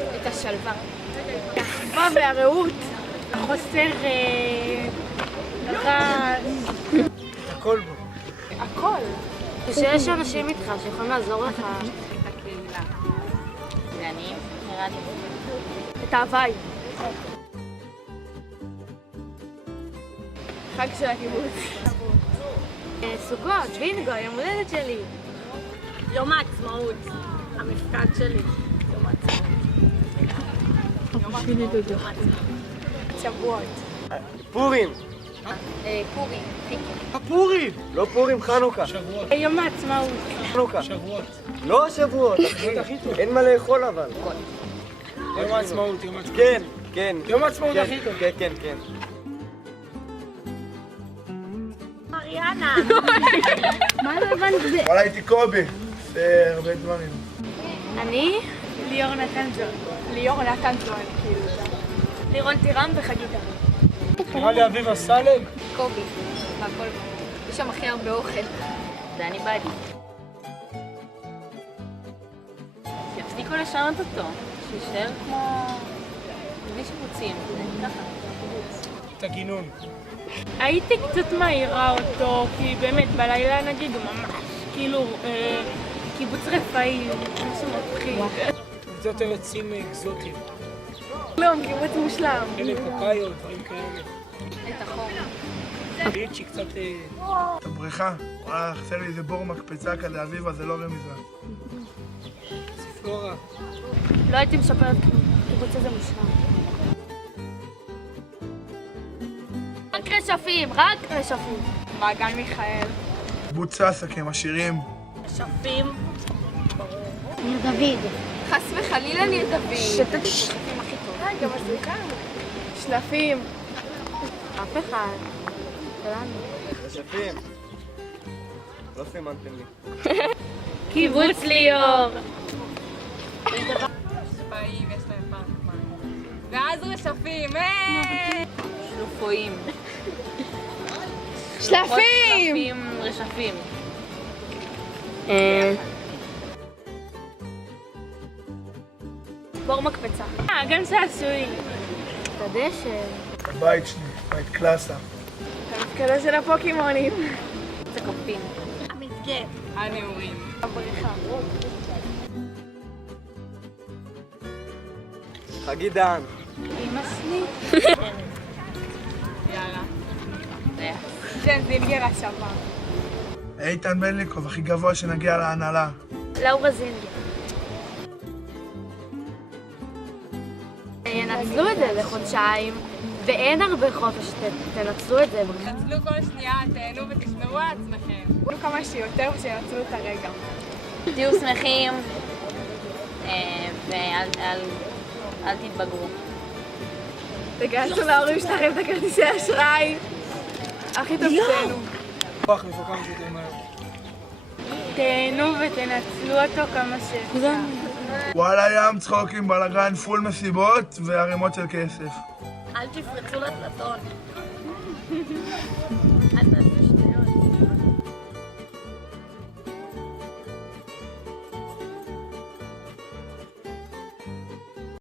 את השלווה. האחווה והרעות. החוסר רע. הכל בו. הכל. שיש אנשים איתך שיכולים לעזור לך. את הקהילה. ואני, נראה לי. את ההוואי. חג של הקיבוץ. סוכות, וינגו, יום הולדת שלי. יום העצמאות. המפקד שלי. יום העצמאות. שבועות. פורים. פורים. הפורים! לא פורים, חנוכה. יום העצמאות. חנוכה. לא שבועות, אין מה לאכול אבל. יום העצמאות, יום העצמאות. כן, כן. יום העצמאות הכי טוב. כן, כן, כן. מריאנה. מה לא הבנת? וואלה הייתי קובי, זה הרבה דברים. אני? ליאור נתן זוהר, כאילו. לירון טירם וחגיתה. נראה לי אביב הסלג. קובי. והכל. יש שם הכי הרבה אוכל. דני בדי. שיפסיקו לשנות אותו. שישאר כמו... בלי שיפוצים. ככה. את הגינון. הייתי קצת מהירה אותו, כי באמת בלילה נגיד הוא ממש כאילו קיבוץ רפאים, משהו מפחיד. זה יותר עצים אקזוטיים. לא, קיבוץ מושלם. אלה פפאיות, דברים כאלה. את החור. ליצ'י קצת... הבריכה, וואלה, חסר לי איזה בור מקפצה כזה אביבה, זה לא רמיזה. פלורה. לא הייתי משפרת כלום, קיבוץ הזה מושלם. רק רשפים, רק רשפים. מעגל מיכאל. קיבוץ סאסק, עשירים. שפים. ניר דוד. חס וחלילה ניר דוד. שפים הכי טוב. גם הסוכר. שלפים. אף אחד. שלנו. רשפים. לא סימנתם לי. קיבוץ ליאור. שפעים, יש להם פארקמן. ואז רשפים, שלופואים. שלפים! רשפים. בור מקפצה. גן שעשועים. את הדשא. הבית שלי, בית קלאסה. המפקדה של הפוקימונים. את הקופים. המדגה. הנעורים. הבריכה. חגי דהן. אמא שלי. יאללה. כן, זינגר השבה. איתן בלניקוב, הכי גבוה שנגיע להנהלה. לאורה זינגר. ינצלו את זה לחודשיים, ואין הרבה חופש, תנצלו את זה. תנצלו כל שנייה, תהנו ותשמרו על עצמכם. תנו כמה שיותר ושינצלו את הרגע. תהיו שמחים, ואל תתבגרו. תגייסו להורים שלכם את הכרטיסי אשראי. הכי טוב שלנו. כוח מפה כמה שיותר מהר. תהנו ותנצלו אותו כמה שאפשר. וואלה ים צחוקים, בלאגן, פול מסיבות וערימות של כסף. אל תפרצו לדלתות. אל